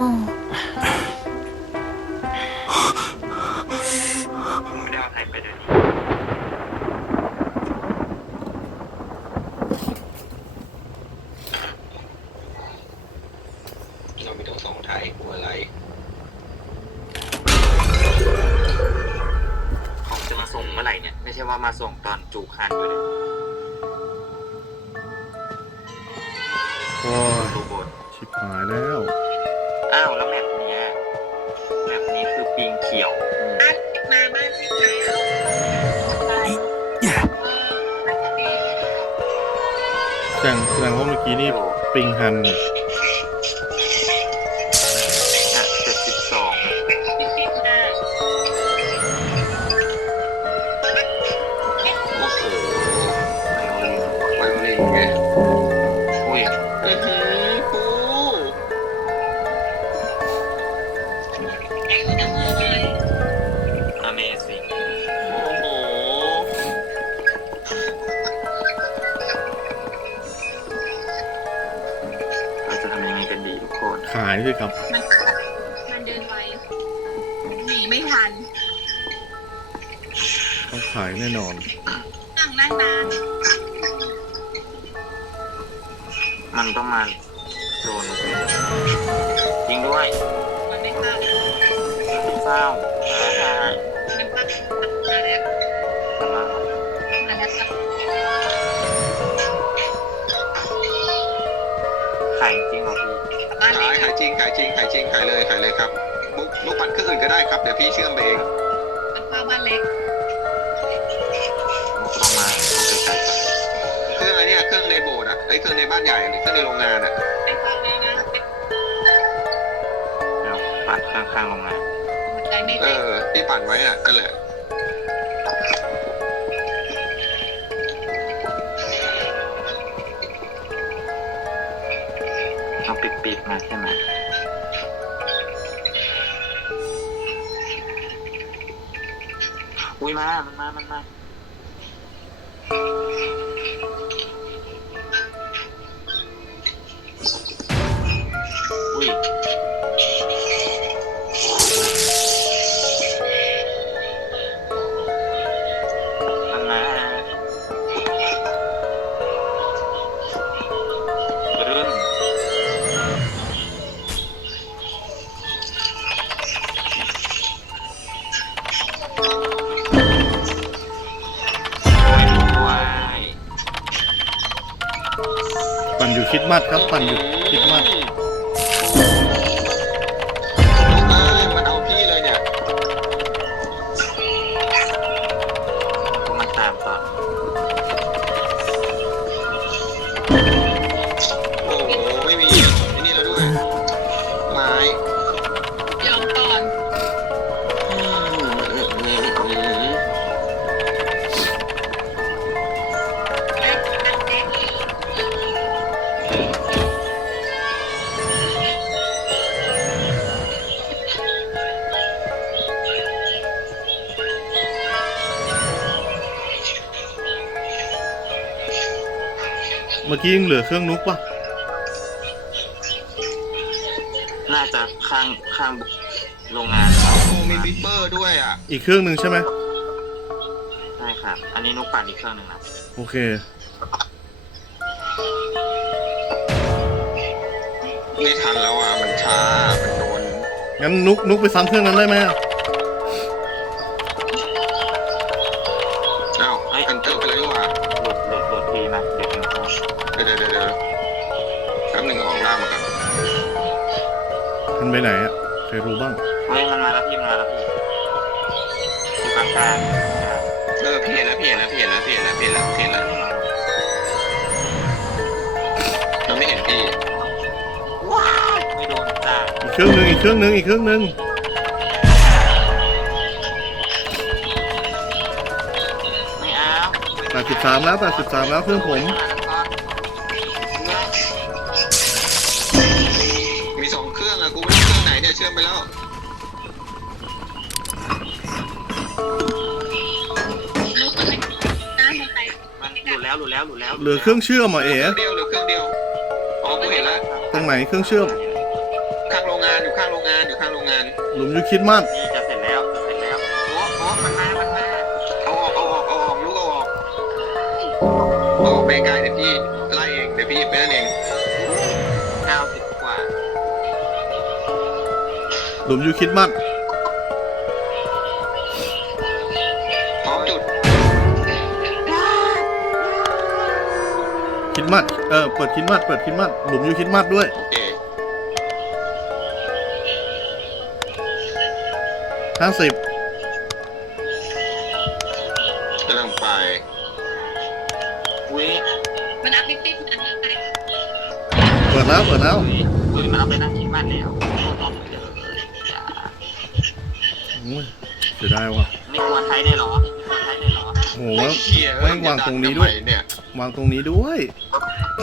ไม่ได้เอาใครไปด้วยเราไม่ต้องส่งไทยกลัวอะไร ของจะมาส่งเมื่อไหร่เนี่ย ไม่ใช่ว่ามาส่งตอนจูคันด้วยนะโอ้ยตูบน ชิบหายแล้วาวแล้วแมปเนี้ยแมปนี้คือปิงเขียวอืมมาบ้านพี่แล้วแสดงแสดงว่าเมื่อกี้นี่ปิงฮันนี่อะเจ็ดสิบสองพี่พี่มาโอ้โหไวโอลินไวโอลินไงายสิครับ มันมันเดินไวหนีไม่ทัน ต้องขายแน่นอน นั่งนั่งนานมันต้องมาโซนนี้จริงด้วยมันไม่เข้าเศร้าอ่ามันปักมาแล้วกำลังมาแล้วครับ จริงขายจริงขายจริงขายเลยขายเลยครับบุ๊กบุ๊กปั่นเครื่องอื่นก็ได้ครับเดี๋ยวพี่เชื่อมไปเองมันเข้าบ้านเล็กมันต้องมาต้องไปใช้กันเครื่องอะไรเนี่ยเครื่องในโบสถ์อะไอ้ยเครื่องในบ้านใหญ่หรือเครื่องในโรงงานอะไม่เข้าแล้วนะแล้วปัดข้างๆโรงงานมันใจไม่เอเล็กอที่ปั่นไว้น่ะนั่นแหละ มาใช่ไหมอุ้ยมา มันมา มันมา คิดมัดครับปั่นอยู่คิดมัด เมื่อกี้ยังเหลือเครื่องนุกปะน่าจะข้างข้างโรงงานโอ้มีบิ๊กเบอร์ด้วยอะอีกเครื่องหนึ่งใช่ไหมใช่ครับ อันนี้นุกปั่นอีกเครื่องหนึ่งนะโอเค ไม่ทันแล้วอะมันช้ามันโดนงั้นนุกนุกไปซ้ำเครื่องนั้นได้ไหมอะอ้าวแอนเตอร์ไปแล้วนี่หว่า ไปไหนอะใครรู้บ้างเฮ้ยมันมาแล้วพี่มันมาแล้วพี่อยู่กลางกลางเออพี่เห็นแล้วพี่เห็นแล้วพี่เห็นแล้วพี่เห็นแล้วพี่เห็นแล้วพี่เห็นแล้วเราไม่เห็นพี่ว้ายไม่โดนจ้าอีกเครื่องหนึ่งอีกเครื่องหนึ่งอีกเครื่องหนึ่งแปดสิบสามแล้วแปดสิบสามแล้วเครื่องผมมี ชื่อมไปแล้ว ลูกอะไรน้ำมันไปมันหลุดแล้วหลุดแล้วหลุดแล้วเหลือเครื่องเชื่อมอะเอ๋เครื่องเดียวเหรือเครื่องเดียว อ๋อกูเห็นแล้วตรงไหนเครื่องเชื่อมข้างโรงงานอยู่ข้างโรงงานอยู่ข้างโรงงานหลุมยูคิดมากนี่จะเสร็จแล้วจะเสร็จแล้วโอ้โอ้มันมา มันมา เอาออกเอาออกเอาออกลูกเอาออกเอาออกไปไกลเดี๋ยวพี่ หลุมยูคิดมากพร้อมจุดคิดมากเออเปิดคิดมากเปิดคิดมากหลุมยูคิดมากด้วย โอเคห้าสิบกำลังไปอุ้ยมันอัพปิ๊บปิ๊บนะไปเปิดแล้วเปิดแล้ว อุ้ยอุ้ยมันเอาไปนั่งคิดบ้านแล้วเจออย่าโอ้ยเสียดายว่ะไม่ควรใช้ได้หรอไม่ควรใช้ได้หรอโอ้โหเหี้ยแม่งวางตรงนี้ด้วย เนี่ย วางตรงนี้ด้วยเ